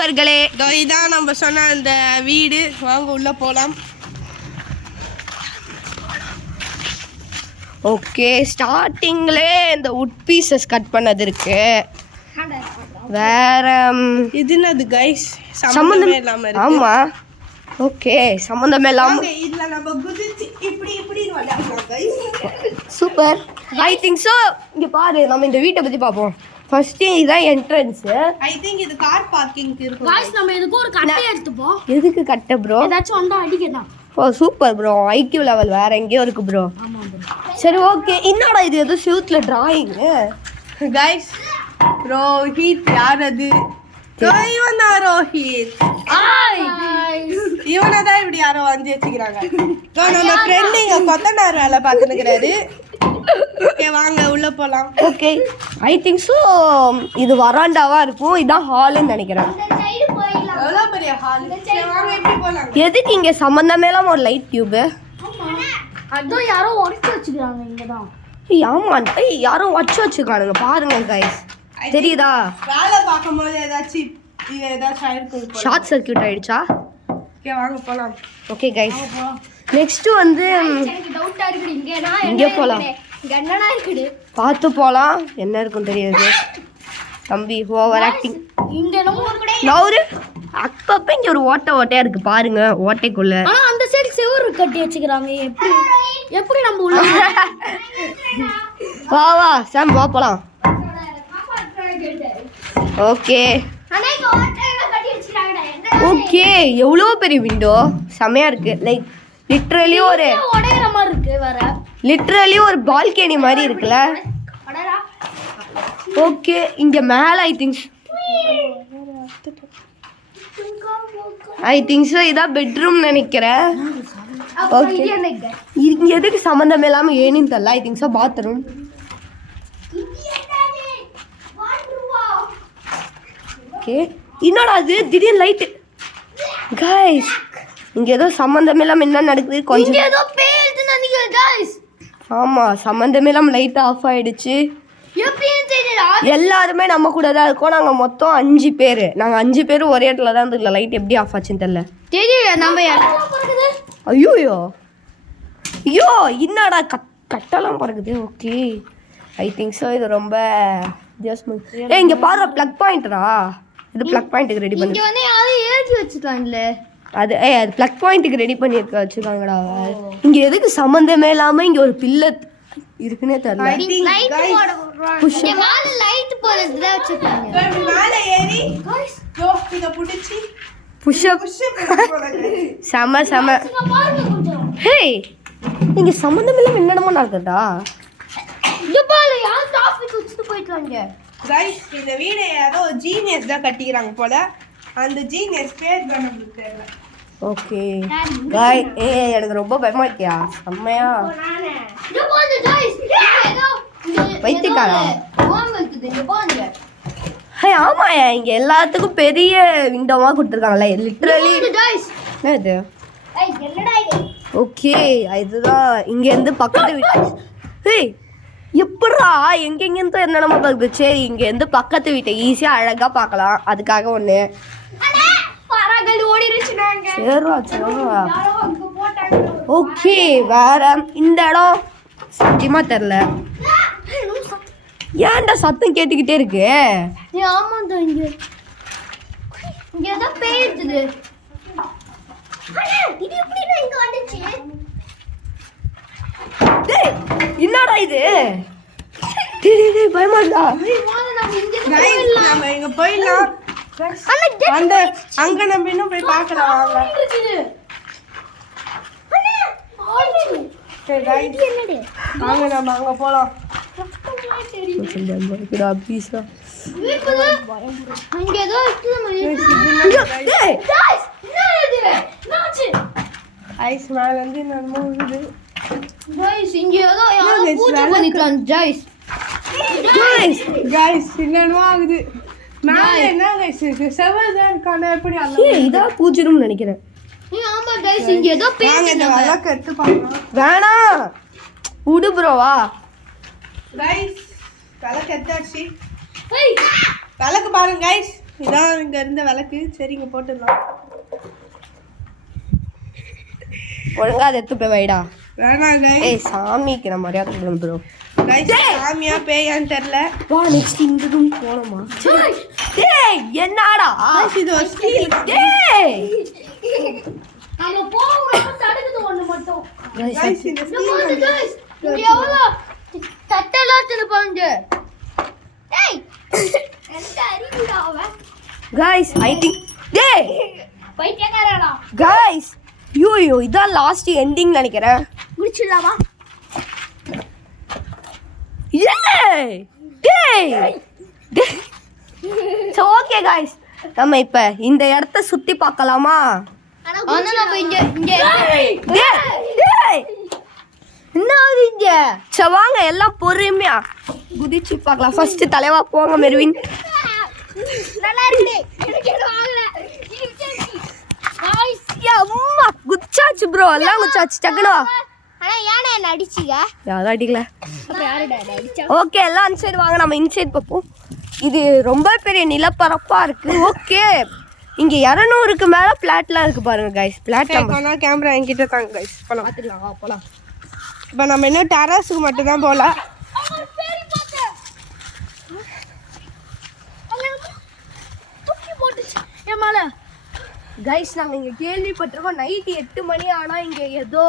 நண்பர்களே, இதான் நம்ம சொன்ன அந்த வீடு. வாங்க உள்ள போலாம். ஓகே, ஸ்டார்டிங்லே இந்த உட் பீசஸ் கட் பண்ணது இருக்கு. வேற இது என்னது கைஸ்? சம்பந்தமே இல்லாம இருக்கு. ஆமா, ஓகே, சம்பந்தமே இல்லாம இதுல நம்ம குதிச்சு இப்படி இப்படி விளையாடலாம் guys. Super. I think so. இங்க பாரு, நம்ம இந்த வீட்டை பத்தி பாப்போம். ஃபர்ஸ்ட் இதான் என்ட்ரன்ஸ். ஐ திங்க் இது கார் பார்க்கிங்க்கு இருக்கு. गाइस நம்ம இதுக்கு ஒரு கட்டை எடுத்துப்போம். எதுக்கு கட்ட ப்ரோ? ஏதாச்சும் வந்தா அடிக்கதான். ஓ சூப்பர் ப்ரோ, ஐக்யூ லெவல் வேற எங்கேயோ இருக்கு ப்ரோ. ஆமா ப்ரோ. சரி ஓகே, என்னடா இது ஏதோ செவுத்துல டிராயிங். கைஸ் ரோஹித் யார் அது? இவன் தான் ரோஹித். இவனை தான் இப்படி யாரோ வந்து வச்சுக்கிறாங்க. நம்ம ஃப்ரெண்டு இங்க கொத்தனார் வேலை பார்த்துக்கிறாரு. ஓகே வாங்க உள்ள போலாம். ஓகே, ஐ திங்க் சோ இது வராண்டாவா இருக்கும். இதான் ஹால்னு நினைக்கிறேன். எவ்வளோ பெரிய ஹால். வாங்க எப்படி போலாம்? எதுக்கு இங்க சம்பந்தமே இல்லாம ஒரு லைட் டியூப்? அதான் யாரோ உடைச்சு வச்சுக்கிறாங்க இங்க தான். ஆமா, யாரோ வச்சுக்கானுங்க பாருங்க கைஸ். தெரியுதா? வேலை பார்க்கும்போது ஏதாச்சும் ஆயிருக்கும். ஷார்ட் சர்க்யூட் ஆயிடுச்சா? ஓகே வாங்க போலாம். ஓகே கைஸ், நெக்ஸ்ட் வந்து எனக்கு டவுட்டா இருக்கு. இங்கே போலாம். இங்க என்னடா இருக்குது? பார்த்து போலாம். என்ன இருக்கும் தெரியாது தம்பி. Over acting. இங்க நம்ம கூட நவுரு அப்பப்ப இங்க ஒரு ஓட்டையா இருக்கு பாருங்க. ஓட்டைக்குள்ள ஆனா அந்த சைடு செவுரு கட்டி வச்சுக்கிறாங்க. எப்படி எப்படி நம்ம உள்ள வா சாம் வா போலாம். ஓகே ஓகே, எவ்வளோ பெரிய விண்டோ, செமையா இருக்கு. லைக் லிட்ரலி ஒரு உடையற மாதிரி இருக்கு. வேற லிட்ரலி ஒரு பால்கனி மாதிரி இருக்குல்ல. ஓகே, இங்க மேல ஐ திங்க் ஸோ இதான் பெட்ரூம் நினைக்கிறேன். ஓகே, இங்க எதுக்கு சம்மந்தம் இல்லாம ஏனின்னு தெரியல. I think so bathroom. Okay, என்னடா அது திடீர்னு லைட்டு கைஸ். இங்க ஏதோ சம்மந்தம் இல்லாம என்ன நடக்குது கொஞ்சம். ஏதோ பேய்து நினைக்கிறேன் गाइस. ஆமா, சம்மந்தமே இல்லாம லைட் ஆஃப் ஆயிடுச்சு. எப்படின்னு தெரியல. எல்லாருமே நம்ம கூட தான் இருக்கோம். நாங்க மொத்தம் 5 பேர். நாங்க 5 பேரும் ஒரே இடத்துல தான் இருந்தோம். லைட் எப்படி ஆஃப் ஆச்சுன்னு தெரியல. தெரியல. நம்ம ஐயோ என்னடா கட்டெல்லாம் பறக்குது. ஓகே, ஐ திங்க் ஸோ இது ரொம்ப இங்க பாரு ப்ளக் பாயிண்ட்ரா. இது ப்ளக் பாயிண்ட்டுக்கு ரெடி பண்ணி இங்க வந்து யாரும் ஏத்தி வச்சுட்டாங்கல. அது அது ப்ளக் பாயிண்ட்டுக்கு ரெடி பண்ணி வச்சுருக்காங்கடா. இங்க எதுக்கு சம்மந்தமே இல்லாம இங்க ஒரு பில்லை இருக்குன்னே தெரியல. லைட் போடுறாங்க. மேல லைட் போடுறதுல வச்சிருக்காங்க. மேல ஏறி இத புடிச்சி புஷ் அப் செம பாருங்க கொஞ்சம். ஹே, இங்க சம்மந்தம் இல்லாம என்னென்னமோ நடக்குதா. இங்க பாரு, யார் டிராஃபிக் வச்சிட்டு போயிட்டாங்க. கைஸ் இந்த வீடை யாரோ ஜீனியஸ் தான் கட்டிக்கிறாங்க போல. அந்த ஜீனியஸ் பேர் தான் நமக்கு தெரியல. ஓகே காய், எனக்கு ரொம்ப பயமா இருக்கியா? செம்மையா இங்க பாருங்க गाइस. ஏதோ வைத்தியக்காரா வாங்க இருக்குது. இங்க பாருங்க. ஹே ஆமாயா, இங்க எல்லாத்துக்கும் பெரிய விண்டோவா கொடுத்துருக்காங்கல்ல. Literally guys. என்ன இது? ஏய் என்னடா இது? ஓகே, இதுதான் இங்க இருந்து பக்கத்து வீட்டு. ஹே எப்படா எங்கெங்கன்னு என்னென்னமோ பார்க்குது. சரி, இங்க இருந்து பக்கத்து வீட்டை ஈஸியா அழகா பார்க்கலாம். அதுக்காக ஒண்ணு பறகள் ஓடிருச்சுனாங்க. சரிடா. யாரோ அங்க போட்டாங்க. ஓகே, வேற இந்த இடம் சத்தியமா தெரியல. ஏன்டா சத்தம் கேட்டுக்கிட்டே இருக்கு? ஆமாண்டா, இங்க ஏதோ பேய்து. இது எப்படி இங்க வந்துச்சு? டேய் என்னடா இது? டேய் பயமாடா. கைஸ் நாம இங்க போயிடலாம். அந்த அங்க நம்ம இன்னும் போய் பார்க்கலாம் வாங்க. சரி கைஸ் வாங்க நம்ம அங்க போலாம். பீஸா அங்க ஏதோ டேய் गाइस என்னாச்சு? ஐஸ் மேல இருந்து நம்ம வருது. गाइस இங்க ஏதோ யாரோ பூஜை பண்ணிட்டாங்க गाइस. கைஸ் என்னமா ஆகுது? மேல என்ன கைஸ் இருக்கு? செவல் தான் இருக்கானே எப்படி அல்ல? இதா பூஜை ரூம் நினைக்கிறேன். ஆமா गाइस இங்க ஏதோ வாங்க இந்த வலக்க எடுத்து பார்க்கலாம். வேணாம் உடு ப்ரோவா. கைஸ் வலக்க எடுத்தாச்சு. ஏய் வலக்க பாருங்க கைஸ். இதான் இங்க இருந்த விளக்கு. சரி இங்க போட்டுடலாம். ஒழுங்கா அதை எடுத்து போய் வைடா. வேணாம் guys. ஏய் சாமிக்கு நம்ம மரியாதை கொடுக்கணும் ப்ரோ. guys சாமியா பேயான்னு தெரியல. வா நெக்ஸ்ட் இந்த ரூம் போறோமா? டேய் என்னடா guys இது ஒரு ஸ்டீல். டேய் அங்க போறோம் தடுக்குது ஒண்ணு மட்டும். guys இந்த இங்க பாருங்க guys. இங்க எவ்வளவு தட்டெல்லாம் திருப்பாங்க. டேய் என்ன அறிவுடா அவன். गाइस ஐ திங்க் டேய் பைத்தியக்காரடா. गाइस யூ இதான் லாஸ்ட் எண்டிங் நினைக்கிறேன். முடிச்சிடலாமா? ஏய் டேய் சோ ஓகே गाइस நம்ம இப்ப இந்த இடத்தை சுத்தி பார்க்கலாமா? ஆனா நம்ம இங்க டேய் டேய் என்ன ஆகுதுங்க? சரி வாங்க எல்லாம் பொறுமையா குதிச்சு பார்க்கலாம். ஃபர்ஸ்ட் தலைவா போங்க மெர்வின். நல்லா இருக்கு. எனக்கு எதுவும் ஆகல. गाइस அம்மா குச்சாச்சு ப்ரோ எல்லாம் குச்சாச்சு டக்குனு வா. ஆனா ஏன்டா என்ன அடிச்சீங்க? யாரும் அடிக்கல. அப்புறம் யாருடா என்ன அடிச்சா? ஓகே எல்லாம் அன்சைடு வாங்க நம்ம இன்சைட் பார்ப்போம். இது ரொம்ப பெரிய நிலப்பரப்பா இருக்கு. ஓகே இங்க 200க்கு மேல பிளாட்லாம் இருக்கு பாருங்க गाइस. பிளாட் நம்ம கேமரா என்கிட்ட தாங்க guys. போலாம். பாத்துக்கலாம் வா போலாம். இப்போ நம்ம இன்னும் டெரஸுக்கு மட்டும் தான் போகலாம். அவங்க பேரி பாக்க. அவங்க தூக்கி போட்டுச்சு என் மேல. गाइस நாங்க இங்க கேள்விப்பட்டிருக்கோம் நைட் 8 மணி ஆனா இங்க ஏதோ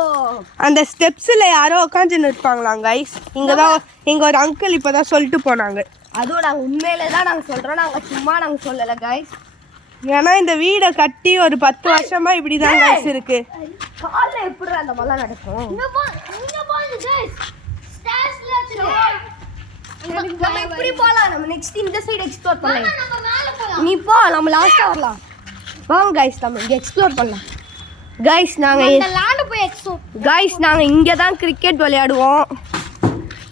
அந்த ஸ்டெப்ஸில் யாரோ உட்காந்து நிற்பாங்களாம் guys. இங்கே ஒரு அங்கிள் இப்போ தான் சொல்லிட்டு போனாங்க. அதுவும் நாங்க உண்மையிலே தான் நாங்க சொல்றோம். நாங்க சும்மா நாங்க சொல்லல गाइस. ஏன்னா இந்த வீடை கட்டி ஒரு 10 வருஷமா இப்படி தான் guys இருக்கு. கால்ல எப்படி அந்த மலை நடக்கும்? இங்க பாருங்க गाइस. ஸ்டேர்ஸ்ல இருக்கு. நம்ம இப்படி போலாம். நம்ம நெக்ஸ்ட் இந்த சைடு எக்ஸ்ப்ளோர் பண்ணலாம். நம்ம மேல போலாம். நீ போ நம்ம லாஸ்டா வரலாம். வாங்க गाइस நம்ம இங்க எக்ஸ்ப்ளோர் பண்ணலாம். गाइस நாங்க இந்த லாண்ட் போய் எக்ஸ்ப்ளோர். गाइस நாங்க இங்க தான் கிரிக்கெட் விளையாடுவோம்.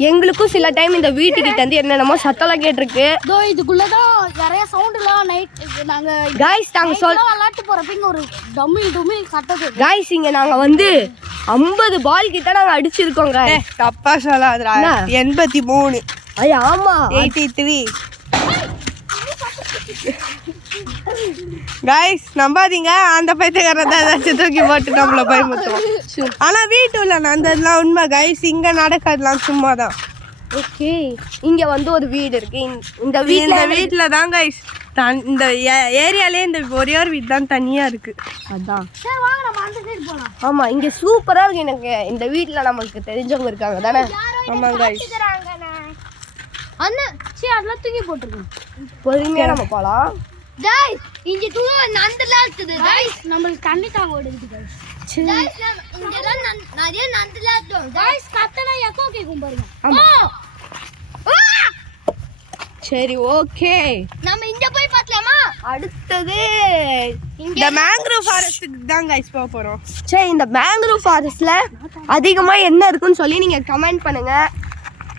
எங்களுக்கும் சில டைம் இந்த வீட்டுக்கிட்ட இருந்து என்னென்னமோ சத்தம்லாம் கேட்டிருக்கு. தோ இதுக்குள்ள தான் நிறைய சவுண்ட்லாம் நைட் நாங்க गाइस நாங்க விளையாட்டு போறப்ப இங்க ஒரு டம்மி சத்தது. गाइस இங்க நாங்க வந்து 50 பால் கிட்ட நாங்க அடிச்சிருக்கோம் गाइस. தப்பா சொல்லாதடா. 83 ஐயா ஆமா 83 guys நம்பாதீங்க. அந்த பைத்தியக்காரன் தான் ஏதாச்சும் தூக்கி போட்டு நம்மள பயமுத்துவோம். ஆனா வீட்டுல நடந்ததுலாம் உண்மை guys. இங்க நடக்கிறதுலாம் சும்மா தான். ஓகே இங்க வந்து ஒரு வீடு இருக்கு. இந்த வீட்டுல தான் guys இந்த ஏரியாலே இந்த ஒரே ஒரு வீடு தான் தனியா இருக்கு. அதான் சரி வாங்க நம்ம அந்த சைடு போலாம். ஆமா இங்க சூப்பரா இருக்கு. எனக்கு இந்த வீட்ல நமக்கு தெரிஞ்சவங்க இருக்காங்க தானே. ஆமா guys. அண்ணா சரி அதெல்லாம் தூக்கி போட்டுருக்கோம். பொறுமையா நம்ம போலாம். गाइस இங்க தூங்க நந்தலாம் இருக்குது गाइस. நம்மளுக்கு தண்ணி தாங்க ஓடுது गाइस. गाइस இங்க தான் நிறைய நந்தலாம் இருக்கு गाइस. கத்தனா எக்கோ கேக்கும் பாருங்க. ஆமா. சரி ஓகே நம்ம இங்க போய் பார்க்கலாமா? அடுத்தது இந்த மேங்க்ரோவ் ஃபாரஸ்ட்டுக்கு தான் guys போக போறோம். சரி இந்த மேங்க்ரோவ் ஃபாரஸ்ட்ல அதிகமா என்ன இருக்குன்னு சொல்லி நீங்க கமெண்ட் பண்ணுங்க.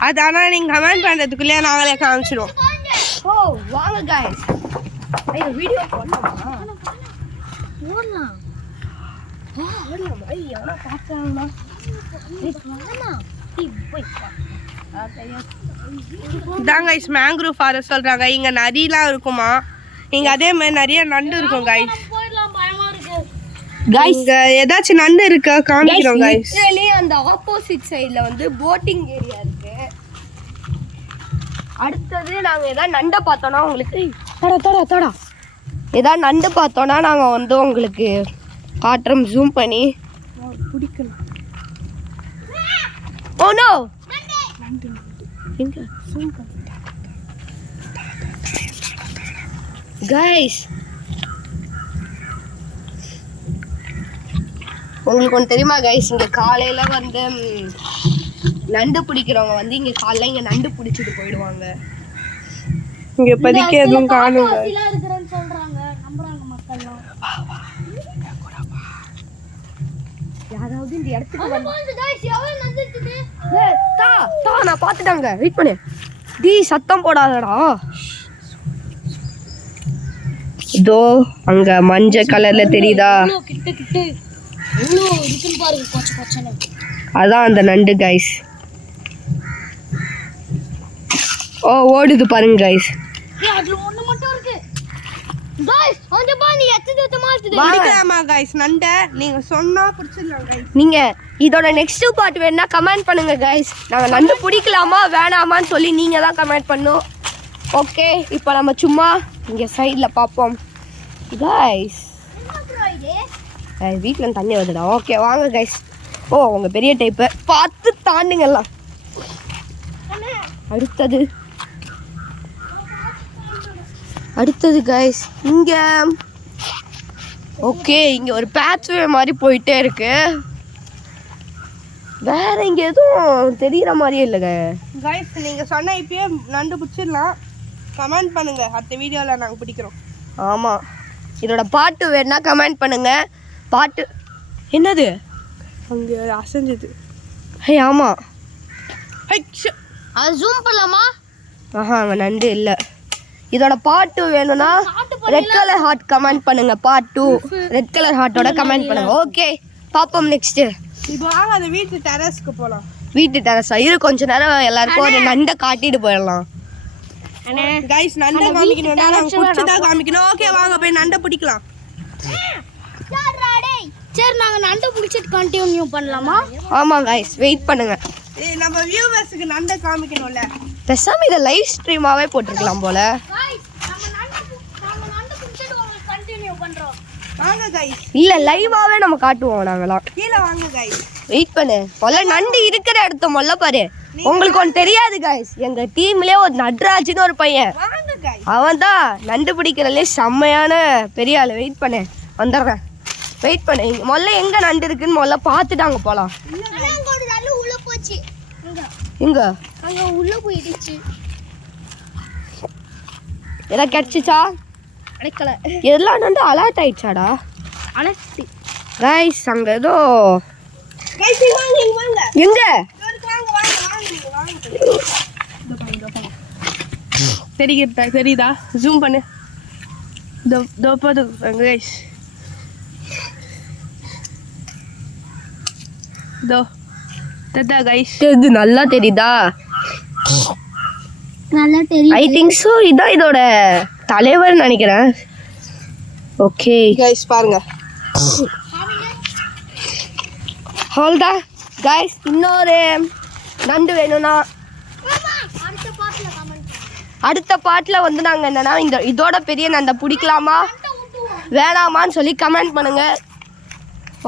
அது ஆனா நீங்க கமெண்ட் பண்றதுக்குள்ளே நாங்களே காமிச்சிடுவோம். ஓ வாங்க गाइस. ஐயோ வீடியோ பண்ணலாமா? ஓடலாம். ஓடலாம். ஐயோ நான் பாக்குறாங்களா? இதான் guys மேங்க்ரோவ் ஃபாரஸ்ட் சொல்றாங்க. இங்க நரிலாம் இருக்குமா. இங்க அதே மாதிரி நிறைய நண்டு இருக்கும் guys. போயிடலாம் பயமா இருக்கு गाइस இங்க ஏதாச்சும் நண்டு இருக்கா காமிக்கிறோம் guys. லிட்டரலி அந்த ஆப்போசிட் சைடுல வந்து போட்டிங் ஏரியா இருக்கு. அடுத்தது நாங்க ஏதாவது நண்டை பார்த்தோம்னா உங்களுக்கு தடா ஏதாவது நண்டு பார்த்தோம்னா நாங்க வந்து உங்களுக்கு காட்டுறோம் ஜூம் பண்ணி. பிடிக்கலாம். ஓ நோ गाइस உங்களுக்கு ஒன்று தெரியுமா गाइस இங்க காலையில வந்து நண்டு பிடிக்கிறவங்க வந்து இங்க காலையில இங்க நண்டு பிடிச்சிட்டு போயிடுவாங்க. இங்க இப்போதைக்கு எதுவும் காணுங்க. இருக்குறேன்னு சொல்றாங்க. நம்புறாங்க மக்கள்லாம். யாராவது இந்த இடத்துக்கு அங்க பாருங்க गाइस எவ்வளவு நண்டு இருக்குது. தா நான் பார்த்துட்டாங்க. வெயிட் பண்ணு. டி சத்தம் போடாதடா. இதோ அங்க மஞ்சள் கலர்ல தெரியுதா? கிட்ட இவ்ளோ இருக்குன்னு பாருங்க கொச்சன. அதான் அந்த நண்டு गाइस. ஓ ஓடுது பாருங்க गाइस. அதுல ஒண்ணு மட்டும் இருக்கு. गाइस அந்த பாரு எத்தனை மாத்துது பிடிக்கலாமா கைஸ் நண்டை நீங்க சொன்னா பிடிச்சிடலாம் கைஸ் நீங்க இதோட நெக்ஸ்ட் பார்ட் வேணா கமெண்ட் பண்ணுங்க கைஸ். நாங்க நண்டு பிடிக்கலாமா வேணாமான்னு சொல்லி நீங்க தான் கமெண்ட் பண்ணும். ஓகே இப்போ நம்ம சும்மா இங்க சைடுல பார்ப்போம் கைஸ். வீட்டில் தண்ணி வருதுடா. ஓகே வாங்க கைஸ். ஓ உங்க பெரிய டைப்பு பார்த்து தாண்டுங்கலாம். அடுத்தது கைஸ் இங்க ஓகே இங்க ஒரு பேட்ச்வே மாதிரி போயிட்டே இருக்கு. வேற இங்க எதுவும் தெரியற மாதிரியே இல்லைங்க கைஸ் நீங்க சொன்ன இப்பயே நண்டு பிடிச்சிடலாம். கமெண்ட் பண்ணுங்க அடுத்த வீடியோல நாங்க பிடிக்கிறோம். ஆமா இதோட பாட்டு வேணா கமெண்ட் பண்ணுங்க. பாட்டு என்னது அங்க அசைஞ்சது. ஹே ஆமா அது ஜூம் பண்ணலாமா? ஆஹா நண்டு இல்லை. இதோட பாட்டு வேணும்னா ரெட் கலர் ஹார்ட் கமெண்ட் பண்ணுங்க. பார்ட் 2 ரெட் கலர் ஹார்ட்டோட கமெண்ட் பண்ணுங்க. ஓகே பாப்போம் நெக்ஸ்ட். இப்போ வாங்க அந்த வீட்டு டெரஸ்க்கு போலாம். வீட்டு டெரஸா இரு கொஞ்ச நேரம் எல்லாருக்கும் ஒரு நண்டை காட்டிட்டு போயிடலாம். கைஸ் நண்டை காமிக்கணும்னா நாங்க பிடிச்சதா காமிக்கணும். ஓகே வாங்க போய் நண்டை பிடிக்கலாம். சரி நாங்க நண்டு பிடிச்சிட்டு கண்டினியூ பண்ணலாமா? ஆமா கைஸ் வெயிட் பண்ணுங்க. நம்ம வியூவர்ஸ்க்கு நண்டை காமிக்கணும்ல. பேசாம இதை லைவ் ஸ்ட்ரீமாவே போட்டுருக்கலாம் போல. வாங்க கைஸ். இல்ல லைவாவே நம்ம காட்டுவோம் நாங்களாம். கீழே வாங்க கைஸ். வெயிட் பண்ணு. முதல்ல நண்டு இருக்கிற இடத்த முதல்ல பாரு. உங்களுக்கு ஒன்று தெரியாது கைஸ், எங்க டீம்லயே ஒரு நட்ராஜ்னு ஒரு பையன், வாங்க கைஸ். அவன் தான் நண்டு பிடிக்கிறதுலே செம்மையான பெரிய ஆளு. வெயிட் பண்ணு வந்துடுறேன். வெயிட் பண்ணு. முதல்ல எங்க நண்டு இருக்குன்னு முதல்ல பார்த்துட்டு அங்க போலாம். உள்ள போச்சு. எங்க அங்க உள்ள போயிடுச்சு. எல்லாம் கிடைச்சிச்சா? கிடைக்கல. எல்லாம் நண்டு அலர்ட் ஆயிடுச்சாடா? அலர்ட் கைஸ் அங்க ஏதோ கைஸ் வாங்க இங்க வாங்க. எங்க இங்க வாங்க வாங்க வாங்க நீங்க வாங்க. தெரியுதா? ஜூம் பண்ணு. தோ போடு கைஸ். தோ ததா கைஸ். இது நல்லா தெரியுதா? நல்லா தெரியும். ஐ திங்க் ஸோ இதான் இதோட தலைவர் நினைக்கிறேன். ஓகே கைஸ் பாருங்க. ஹோல்டா கைஸ் இன்னொரு நண்டு வேணும்னா அடுத்த பாட்டில் வந்து நாங்கள் என்னன்னா இதோட பெரிய நண்டை பிடிக்கலாமா வேணாமான்னு சொல்லி கமெண்ட் பண்ணுங்க.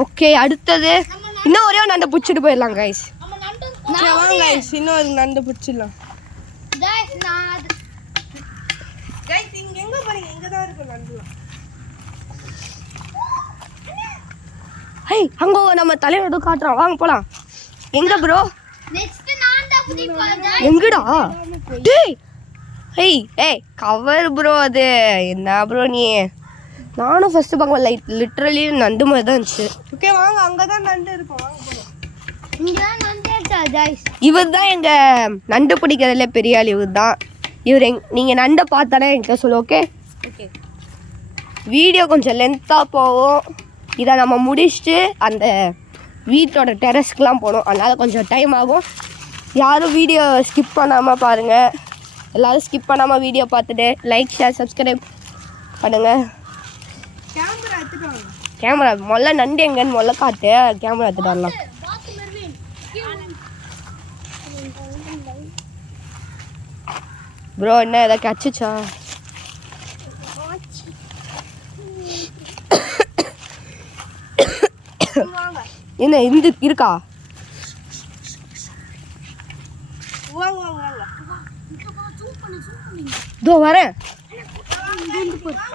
ஓகே அடுத்தது இன்னும் ஒரே நண்டை பிடிச்சிட்டு போயிடலாம் கைஸ். சரி வாங்க கைஸ் இன்னொரு நண்டு பிடிச்சிடலாம். கைஸ் இங்க எங்க போறீங்க? இங்க தான் இருக்கு நண்டுலாம். ஹே அங்கே நம்ம தலைவர் ஏதோ காட்டுறோம், வாங்க போகலாம். எங்க ப்ரோ? நெக்ஸ்ட் நான் தான் பிடிப்பேன். எங்கடா? டேய் ஹேய் ஏய் கவர் ப்ரோ. அது என்ன ப்ரோ நீ? நானும் ஃபர்ஸ்ட் பார்க்க லிட்ரலி நண்டு மாதிரி தான் இருந்துச்சு. ஓகே வாங்க அங்க தான் நண்டு இருக்கு. வாங்க போலாம். இங்க நண்டு இருக்கா गाइस? இவர் தான் எங்கள் நண்டு பிடிக்கிறதுல பெரிய ஆள். இவர் தான் இவர். நீங்கள் நண்டை பார்த்தாலே என்கிட்ட சொல்லு. Okay okay. வீடியோ கொஞ்சம் லென்த்தாக போகும். இதை நம்ம முடிச்சுட்டு அந்த வீட்டோட டெரஸ்க்கெலாம் போகணும், அதனால் கொஞ்சம் டைம் ஆகும். யாரும் வீடியோ ஸ்கிப் பண்ணாமல் பாருங்கள். எல்லோரும் ஸ்கிப் பண்ணாமல் வீடியோ பார்த்துட்டு லைக் ஷேர் சப்ஸ்கிரைப் பண்ணுங்கள். கேமரா எடுத்துட்டு வாங்க. கேமரா முதல்ல நண்டு எங்கன்னு முதல்ல காட்டு. கேமரா எடுத்துட்டு வரலாம். ப்ரோ என்ன எதாவது கிடச்சிச்சா? என்ன இந்த இருக்கா? வாங்க வாங்க வாங்க. இதோ வரேன்.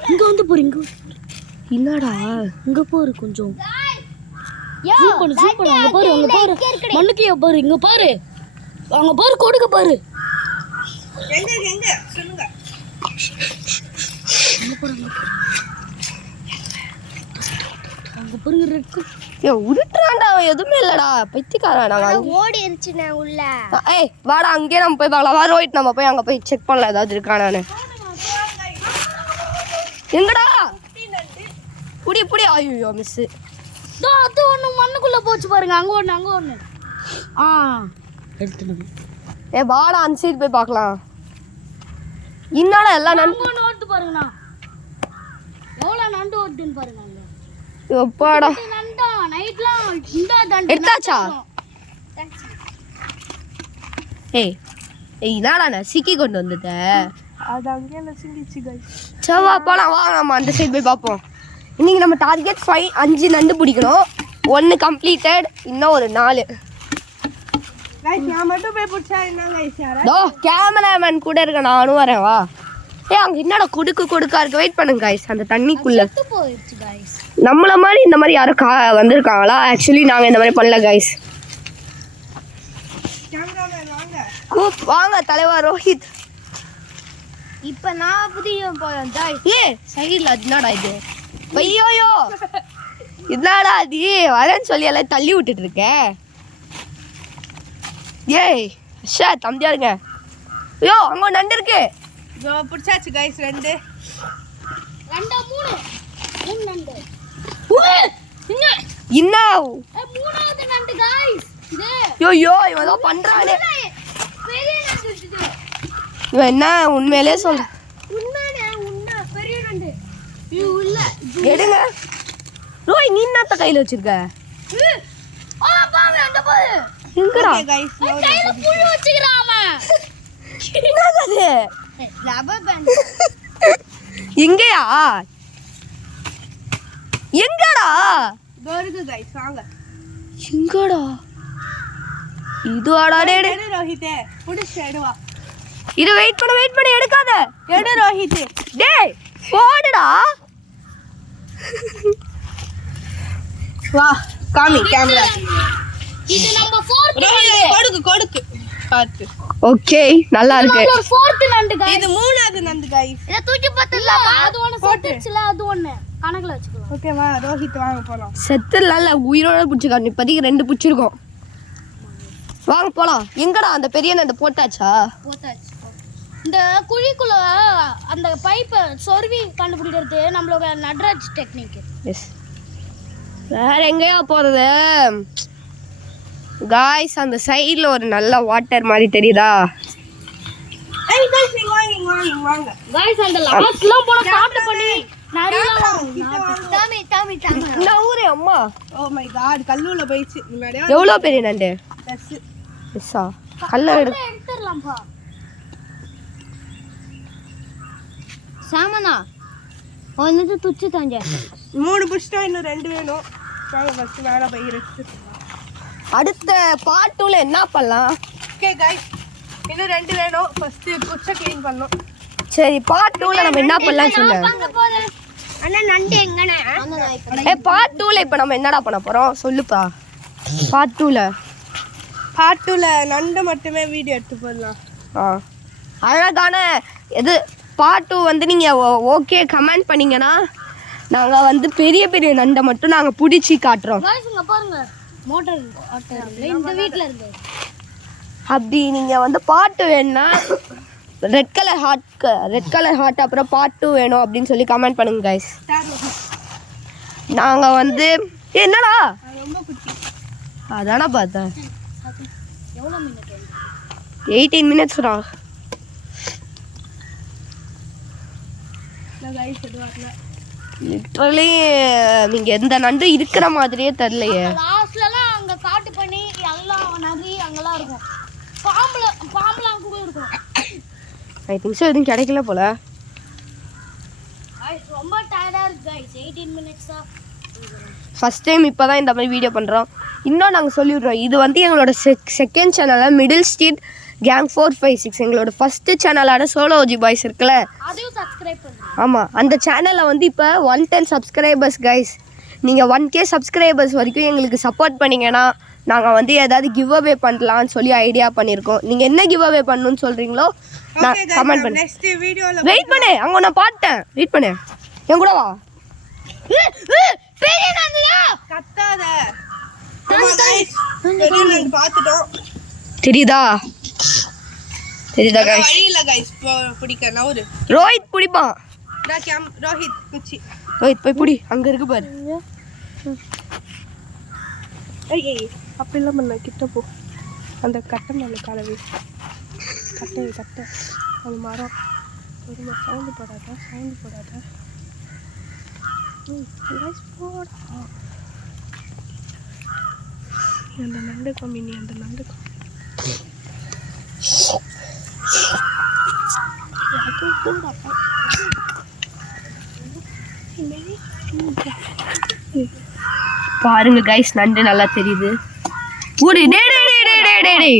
இங்க வந்து போறீங்க. என்னடா இங்க போரு கொஞ்சம். ஜூம் பண்ணு அங்க பாரு அங்க பாரு. மண்ணுக்கு பாரு இங்க பாரு. அங்க பாரு கொடுக்க பாரு. எங்க எங்க சொல்லுங்க. அங்க பாருங்க ரெட். ஏ உருட்டுறான்டா அவன். எதுவுமே இல்லடா பைத்தியக்காரன். ஓடி இருந்துச்சுனே உள்ள. ஏய் வாடா அங்கேயே நம்ம போய் பார்க்கலாம். வா ரோஹித் நம்ம போய் அங்கே போய் செக் பண்ணலாம் ஏதாவது இருக்கானான்னு. எங்கடா புடி புடி. ஐயோ மிஸ். தோ அது ஒண்ணு மண்ணுக்குள்ள போச்சு பாருங்க. அங்க ஒண்ணு எடுத்துடுங்க. ஏ வாடா அந்த சைடு போய் பார்க்கலாம். என்னடா எல்லாம் நண்டு ஒண்ணு ஓடுது பாருங்கண்ணா. நைட்லாம் நண்டு ஓடுதுன்னு பாருங்க அங்க. எப்பாடா நண்டா நைட்லாம் இந்த தண்டு எடுத்தாச்சா? ஏய் என்னடா சிக்கி கொண்டு வந்துட்ட? அது அங்கேயே நசுங்கிச்சு கைஸ். சவா போலாம் வா நம்ம அந்த சைடு போய் பார்ப்போம். இன்னைக்கு நம்ம டார்கெட் 5 நண்டு பிடிக்கணும். 1 கம்ப்ளீட்டட், இன்னும் ஒரு 4. கைஸ் நான் மட்டும் போய் பிடிச்சா என்ன கைஸ் யாரா? தோ கேமராமேன் கூட இருக்க, நானும் வரேன் வா. அங்க என்னடா கொடுக்கா இருக்கு, வெயிட் பண்ணுங்க கைஸ். அந்த தண்ணிக்குள்ள செத்து போயிடுச்சு गाइस. நம்மள மாதிரி இந்த மாதிரி யாரும் வந்திருக்காங்களா? ஆக்சுவலி நாங்க இந்த மாதிரி பண்ணல கைஸ். கேமராமேன் வாங்க. வாங்க தலைவர் ரோஹித். இப்போ நான் புதிய போறேன் गाइस. சைடுல என்னடா இது? ஐயோயோ என்னடா அது? வரேன்னு சொல்லி எல்லாம் தள்ளி விட்டுட்டு இருக்க. ஏய் ஷா தம்பியா இருங்க. ஐயோ அங்க நண்டு இருக்கு. இதோ பிடிச்சாச்சு கைஸ் 2. 2 3 நண்டு. என்ன மூணாவது நண்டு गाइस. இது ஐயோ இவன் ஏதோ பண்றானே. பெரிய நண்டு இது. இவன் என்ன உண்மையிலே சொல்ற? உண்மை பெரிய நண்டு. இது உள்ள எடுங்க. ரோய் நீ என்னத்த கையில வச்சிருக்க? பாரு அந்த பாரு. எங்கடா? ஓகே கைஸ் கையில புழு வச்சிக்கிறான் அவன். என்னது? Rubber band. எங்கயா? எங்கடா? தோருக்கு கைஸ் வாங்க. எங்கடா? இது ஆடாடே. எடு ரோஹித் புடிச்சு எடுவா. இது வெயிட் பண்ணு எடுக்காத. எடு ரோஹித். டேய் போடுடா. வா காமி கேமரா. இது நம்ம 4th ரோஹித் கொடுக்கு பாத்து. ஓகே நல்லா இருக்கு. நம்ம 4th நண்டு गाइस. இது 3வது நண்டு கைஸ். இத தூக்கி பார்த்தல அது ஒன்னு செத்துச்சுல, அது ஒன்னு கணக்குல வச்சுக்கலாம். ஓகே வா ரோஹித் வாங்க போலாம். செத்துல உயிரோட பிடிச்சிருக்கான். இப்போதைக்கு 2 பிடிச்சிருக்கோம். வாங்க போலாம். எங்கடா அந்த பெரிய நண்டு போட்டாச்சா? போட்டாச்சு. இந்த குழிக்குள்ள அந்த பைப்பை சொருவி கண்டுபிடிக்கிறது நம்மளோட நட்ராஜ் டெக்னிக். எஸ். வேற எங்கேயா போறது? காய்ஸ் அந்த சைடுல ஒரு நல்ல வாட்டர் மாதிரி தெரியுதா? ஏய் கைஸ் நீங்க வாங்க. गाइस அந்த லாஸ்ட்லாம் போனா காட்டு பண்ணி நரியலாம். டாமி இந்த ஊரே அம்மா. ஓ மை காட் கல்லூல போயிச்சு. முன்னாடியே எவ்வளோ பெரிய நண்டு? டஸ். எஸ்ஸா கல்ல எடுத்துறலாம்பா. சாமனா வந்து துச்சு தஞ்ச 3 புஷ்டா இன்னும் 2 வேணும். வாங்க ஃபர்ஸ்ட் மேல போய் ரெஸ்ட். அடுத்த பார்ட் 2ல என்ன பண்ணலாம்? ஓகே गाइस இன்னும் 2 வேணும். ஃபர்ஸ்ட் புஷ்ட க்ளீன் பண்ணனும். சரி பார்ட் 2ல நம்ம என்ன பண்ணலாம் சொல்லு. அண்ணா நண்டு எங்கனே? பார்ட் 2ல இப்போ நம்ம என்னடா பண்ண போறோம் சொல்லுப்பா. பார்ட் 2ல நண்டு மட்டுமே வீடியோ எடுத்து போடலாம். அழகான இது பார்ட் 2 வந்து நீங்கள் ஓகே கமெண்ட் பண்ணீங்கன்னா நாங்கள் வந்து பெரிய பெரிய நண்டை மட்டும் நாங்கள் பிடிச்சி காட்டுறோம். गाइस இங்க பாருங்க மோட்டார் இந்த வீட்ல இருக்கு. அப்படி நீங்கள் வந்து பார்ட் வேணும்னா ரெட் கலர் ஹார்ட் அப்புறம் பார்ட் 2 வேணும் அப்படின்னு சொல்லி கமெண்ட் பண்ணுங்க கைஸ். நாங்கள் வந்து என்னடா ரொம்ப குட்டி. அதானே பார்த்தேன். எவ்வளவு மினிட்? 18 மினிட்ஸ்டா. गाइस இது வரல. லிட்டரலி நீங்கள் எந்த நண்டு இருக்கிற மாதிரியே தெரியலையே. லாஸ்ட்லலாம் அங்க காட்டு பண்ணி எல்லாம் நரி அங்கெல்லாம் இருக்கும். பாம்புலாம் கூட இருக்கும். ஐ திங்க் ஸோ எதுவும் கிடைக்கல போல. गाइस ரொம்ப டயர்டா இருக்கு गाइस. 18 மினிட்ஸ் தான். ஃபஸ்ட் டைம் இப்போ தான் இந்த மாதிரி வீடியோ பண்ணுறோம். இன்னும் நாங்கள் சொல்லிவிட்றோம், இது வந்து எங்களோட செகண்ட் சேனலாக மிடில் ஸ்ட்ரீட் கேங் 456 எங்களோட ஃபஸ்ட்டு சேனலான சோலோ ஓஜி பாய்ஸ் இருக்குல்ல, அதையும் சப்ஸ்கிரைப் பண்ணுங்க. ஆமாம் அந்த சேனலில் வந்து இப்போ 110 சப்ஸ்கிரைபர்ஸ் கைஸ். நீங்கள் 1K சப்ஸ்கிரைபர்ஸ் வரைக்கும் எங்களுக்கு சப்போர்ட் பண்ணிங்கன்னா நாங்கள் வந்து ஏதாவது கிவ் அவே பண்ணலான்னு சொல்லி ஐடியா பண்ணியிருக்கோம். நீங்கள் என்ன கிவ் அவே பண்ணணும்னு சொல்கிறீங்களோ நான் கமெண்ட் பண்ணேன். நெக்ஸ்ட் வீடியோல வெயிட் பண்ணு, அங்கே நான் பார்த்தேன். வெயிட் பண்ணு, என் கூட வா. பெரிய நண்டுடா. கத்தாத. ஆமா गाइस பெரிய நண்டு பாத்துட்டோம். தெரியுதா கைஸ்? வழியில गाइस பிடிக்க நவுரு. ரோஹித் பிடிப்பான். ரோஹித் குச்சி. ரோஹித் போய் பிடி, அங்கே இருக்கு பாரு. ஏய் அப்படிலாம் பண்ண கிட்ட போ. அந்த கட்டை மேலே காலவே கட்டை அந்த மரம் ஒரு சவுண்டு போடாத. அந்த நண்டு கம்மினி அந்த நண்டு பாருங்க கைஸ், நண்டு நல்லா தெரியுது. ஊடி டே டே டே டே டே டே.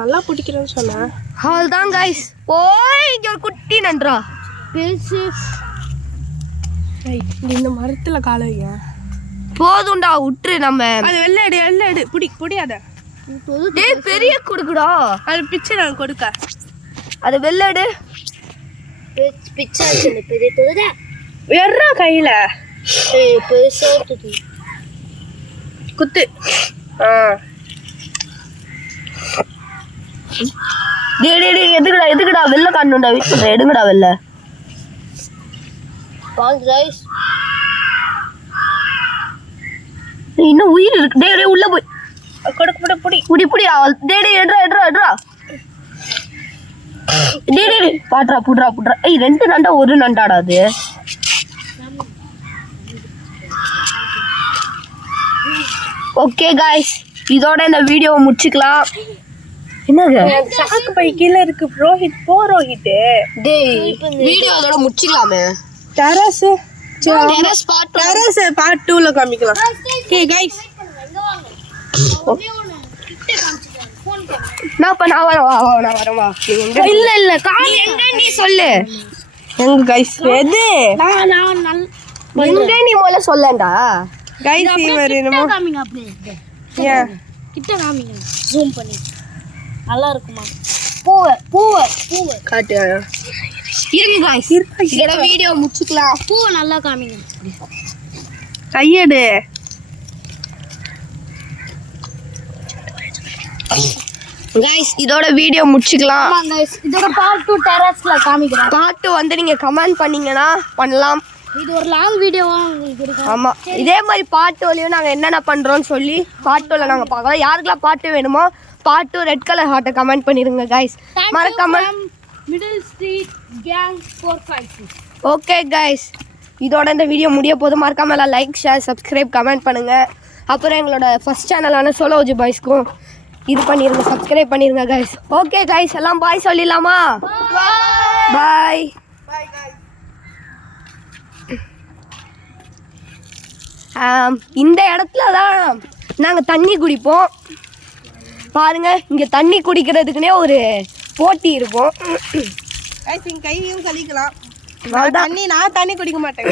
நல்லா பிடிக்கிறேன்னு சொன்னேன். அவ்வளோதான் கைஸ். ஓய், இங்க ஒரு குட்டி நன்றா பெருசு. இந்த மரத்துல கால வைங்க. போதும்டா, விட்டுரு. நம்ம அது வெள்ளை எடு புடியாத. டேய் பெரிய குடுக்குடா. அது பிச்சை நான் கொடுக்க. அது வெள்ளடு பிச்சை பெரிய தொகுதா வெறா கையில பெருசா குத்து. டேய் டேய் டேய், எதுக்குடா வெள்ளை காணும்டா. வெயிட் பண்ற, எடுங்கடா வெள்ளை. வாங்க கைஸ். இன்னும் உயிர் இருக்கு. டேய் டேய், உள்ள போய் கொடுக்க புடி புடி. டேய் டேய், எடுறா. டேய் டேய், பாட்றா புட்றா. ஏய், 2 நண்டா 1 நண்டாடா அது. ஓகே காய்ஸ், இதோட இந்த வீடியோவை முடிச்சுக்கலாம். என்னங்க சாக்கு பை கீழே இருக்கு. ரோஹித் டேய், வீடியோ இதோட முடிச்சுக்கலாமே. டெரஸ் பார்ட் 2ல காமிக்கலாம். ஓகே गाइस, நான் வரேன் வா. இல்ல கால் எங்க நீ சொல்லு. எங்க गाइस எது எங்க நீ முதல்ல சொல்லண்டா. गाइस இவர் என்னமோ காமிங்க அப்படியே. ஏன் கிட்ட காமிங்க, ஜூம் பண்ணி. நல்லா இருக்குமா? பூவை காட்டு. இருங்க गाइस, இதோட வீடியோ முடிச்சுக்கலாம். பூவை நல்லா காமிங்க. கையெடு. गाइस, இதோட வீடியோ முடிச்சுக்கலாம். ஆமா गाइस, இதோட பார்ட் 2 டெரஸ்ல காமிக்கிறேன். பார்ட் 2 வந்து நீங்க கமெண்ட் பண்ணீங்கன்னா பண்ணலாம். இது ஒரு லாங் வீடியோவா உங்களுக்கு இருக்கும். ஆமா, இதே மாதிரி பார்ட் 2லயும் நாங்க என்னென்ன பண்றோம்னு சொல்லி பார்ட் 2ல நாங்க பார்க்கலாம். யாருக்கெல்லாம் பார்ட் 2 வேணுமோ பார்ட் 2 ரெட் கலர் ஹார்ட்டை கமெண்ட் பண்ணிருங்க गाइस. மறக்காம middle street gang 456. Okay guys, இதோட இந்த வீடியோ முடிய போது. மறக்காம எல்லாம் லைக், ஷேர், சப்ஸ்கிரைப், கமெண்ட் பண்ணுங்க. அப்புறம் எங்களோட ஃபர்ஸ்ட் சேனலான சோலோஜி பாய்ஸ்க்கும் இது பண்ணிருங்க, சப்ஸ்கிரைப் பண்ணிருங்க गाइस. ஓகே गाइस, எல்லாம் பாய் சொல்லிடலாமா? பாய். இந்த இடத்துல தான் நாங்கள் தண்ணி குடிப்போம். பாருங்க, இங்கே தண்ணி குடிக்கிறதுக்குனே ஒரு போட்டி இருக்கும். கையும் கழிக்கலாம். அவ்வளோதான். நான் தண்ணி குடிக்க மாட்டேன்.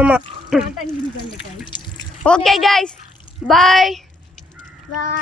ஆமாம். ஓகே गाइस, பாய்.